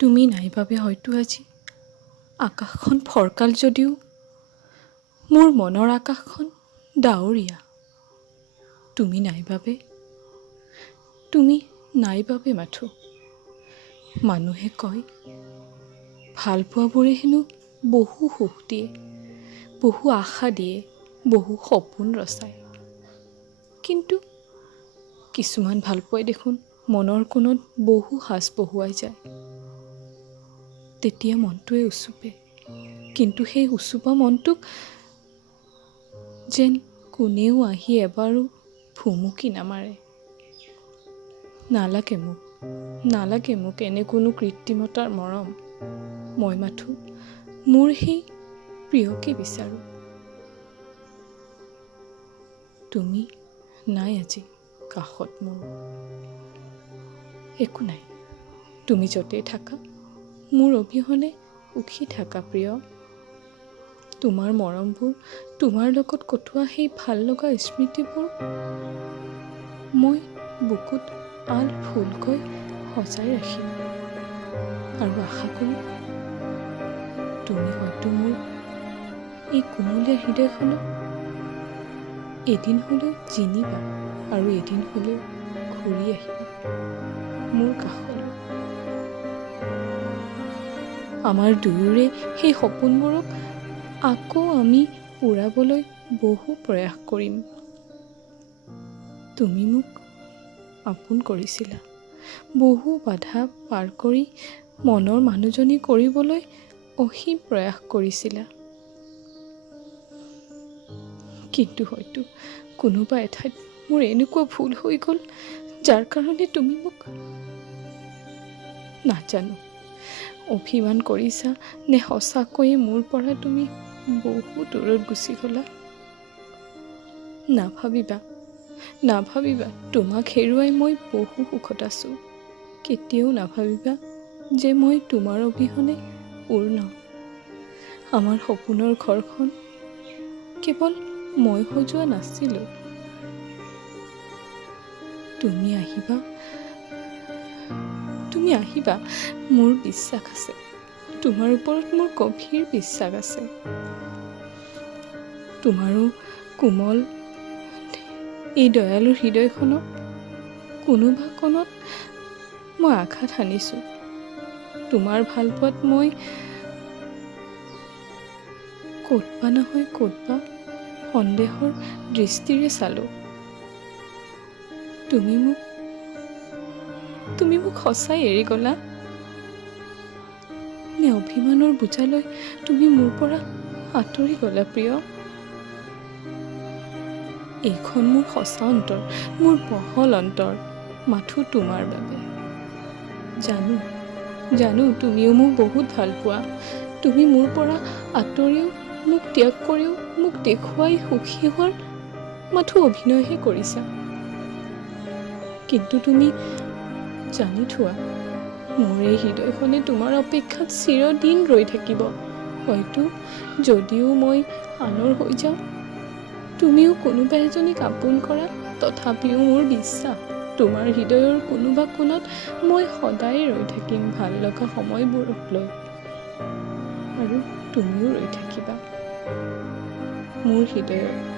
তুমি নাই বাবে হয়তো আজি আকাশখন ফৰকাল যদিও মোৰ মনৰ আকাশখন ডাৱৰীয়া। তুমি নাই বাবে মাথো মানুহে কয় ভাল পোৱাবোৰে হেনো বহু সুখ দিয়ে, বহু আশা দিয়ে, বহু সপোন ৰচায়। কিন্তু কিছুমান ভাল পোৱাই দেখোন মনৰ কোণত বহু সাজ বহুৱাই যায়। তেতিয়া মনটোৱে উচুপে, কিন্তু সেই উচুপা মনটোক যেন কোনেও আহি এবাৰো ভুমুকি নামাৰে। নালাগে মোক এনে কোনো কৃত্ৰিমতাৰ মৰম। মই মাথো মোৰ সেই প্ৰিয়কে বিচাৰোঁ। তুমি নাই আজি কাষত মোৰ। একো নাই, তুমি য'তেই থাকা মোৰ অবিহনে সুখী থাকা প্ৰিয়। তোমাৰ মৰমবোৰ, তোমাৰ লগত কটোৱা সেই ভাল লগা স্মৃতিবোৰ মই বুকুত আল ফুলকৈ সজাই ৰাখিম আৰু আশা কৰোঁ তুমি হয়তো মোৰ এই কোমলীয়া হৃদয়খনক এদিন হ'লেও চিনিবা আৰু এদিন হ'লেও ঘূৰি আহিবা মোৰ কাষলৈ। আমাৰ দুয়োৰে সেই সপোনবোৰক আকৌ আমি পূৰাবলৈ বহু প্ৰয়াস কৰিম। তুমি মোক আপোন কৰিছিলা, বহু বাধা পাৰ কৰি মনৰ মানুহজনী কৰিবলৈ অসীম প্ৰয়াস কৰিছিলা। কিন্তু হয়তো কোনোবা এঠাইত মোৰ এনেকুৱা ভুল হৈ গ'ল যাৰ কাৰণে তুমি মোক নাজানো অভিমান কৰিছা নে সঁচাকৈয়ে মোৰ পৰা তুমি বহু দূৰত গুচি গ'লা। নাভাবিবা তোমাক হেৰুৱাই মই বহু সুখত আছোঁ। কেতিয়াও নাভাবিবা যে মই তোমাৰ অবিহনে পূৰ্ণ। আমাৰ সপোনৰ ঘৰখন কেৱল মই সজোৱা নাছিলোঁ। তুমি আহিবা মোৰ বিশ্বাস আছে, তোমাৰ ওপৰত মোৰ গভীৰ বিশ্বাস আছে। তোমাৰো কোমল এই দয়ালু হৃদয়খনক কোনোবা কোণত মই আঘাত সানিছোঁ। তোমাৰ ভাল পোৱাত মই ক'তবা সন্দেহৰ দৃষ্টিৰে চালোঁ। তুমি মোক সঁচাই এৰি গ'লা নে অভিমানৰ বোজালৈ তুমি মোৰ পৰা আঁতৰি গ'লা প্ৰিয়। এইখন মোৰ সঁচা অন্তৰ, মোৰ বহল অন্তৰ মাথো তোমাৰ বাবে। জানো তুমিও মোক বহুত ভাল পোৱা। তুমি মোৰ পৰা আঁতৰিও মোক ত্যাগ কৰিও মোক দেখুৱাই সুখী হোৱাৰ মাথো অভিনয়হে কৰিছা। কিন্তু তুমি জানি থোৱা মোৰ এই হৃদয়খনে তোমাৰ অপেক্ষাত চিৰদিন ৰৈ থাকিব। হয়তো যদিও মই আনৰ হৈ যাওঁ, তুমিও কোনোবা এজনীক আপোন কৰা, তথাপিও মোৰ বিশ্বাস তোমাৰ হৃদয়ৰ কোনোবা কোণত মই সদায় ৰৈ থাকিম ভাল লগা সময়বোৰক লৈ। আৰু তুমিও ৰৈ থাকিবা মোৰ হৃদয়ত।